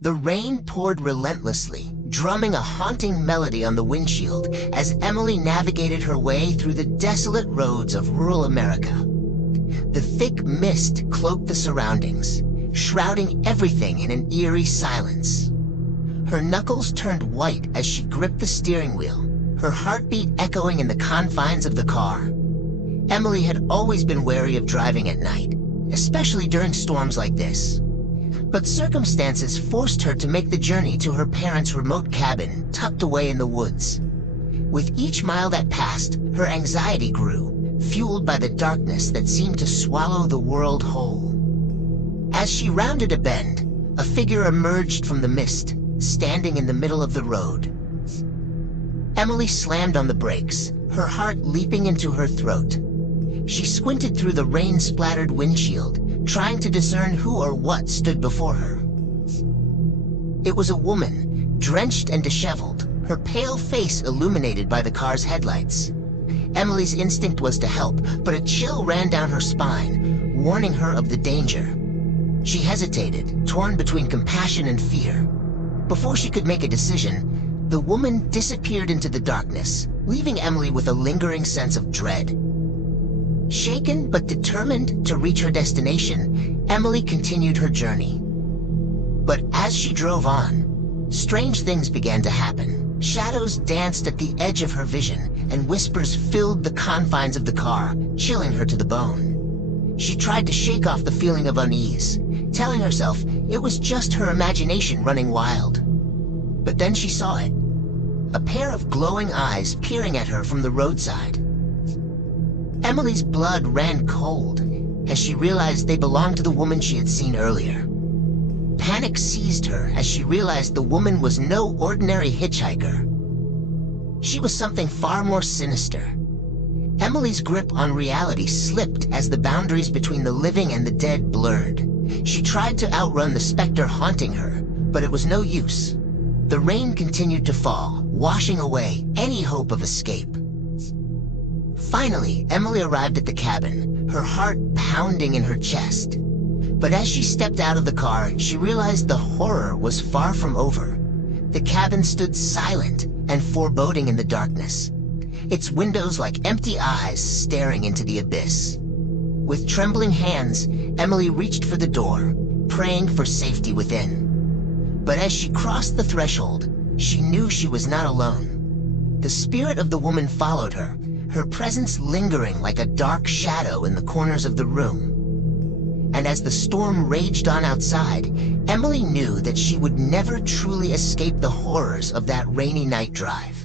The rain poured relentlessly, drumming a haunting melody on the windshield as Emily navigated her way through the desolate roads of rural America. The thick mist cloaked the surroundings, shrouding everything in an eerie silence. Her knuckles turned white as she gripped the steering wheel, her heartbeat echoing in the confines of the car. Emily had always been wary of driving at night, especially during storms like this. But circumstances forced her to make the journey to her parents' remote cabin tucked away in the woods. With each mile that passed, her anxiety grew, fueled by the darkness that seemed to swallow the world whole. As she rounded a bend, a figure emerged from the mist, standing in the middle of the road. Emily slammed on the brakes, her heart leaping into her throat. She squinted through the rain-splattered windshield, trying to discern who or what stood before her. It was a woman, drenched and disheveled, her pale face illuminated by the car's headlights. Emily's instinct was to help, but a chill ran down her spine, warning her of the danger. She hesitated, torn between compassion and fear. Before she could make a decision, the woman disappeared into the darkness, leaving Emily with a lingering sense of dread. Shaken but determined to reach her destination, Emily continued her journey. But as she drove on, strange things began to happen. Shadows danced at the edge of her vision, and whispers filled the confines of the car, chilling her to the bone. She tried to shake off the feeling of unease, telling herself it was just her imagination running wild. But then she saw it. A pair of glowing eyes peering at her from the roadside. Emily's blood ran cold as she realized they belonged to the woman she had seen earlier. Panic seized her as she realized the woman was no ordinary hitchhiker. She was something far more sinister. Emily's grip on reality slipped as the boundaries between the living and the dead blurred. She tried to outrun the specter haunting her, but it was no use. The rain continued to fall, washing away any hope of escape. Finally, Emily arrived at the cabin, her heart pounding in her chest. But as she stepped out of the car, she realized the horror was far from over. The cabin stood silent and foreboding in the darkness, its windows like empty eyes staring into the abyss. With trembling hands, Emily reached for the door, praying for safety within. But as she crossed the threshold, she knew she was not alone. The spirit of the woman followed her, her presence lingering like a dark shadow in the corners of the room. And as the storm raged on outside, Emily knew that she would never truly escape the horrors of that rainy night drive.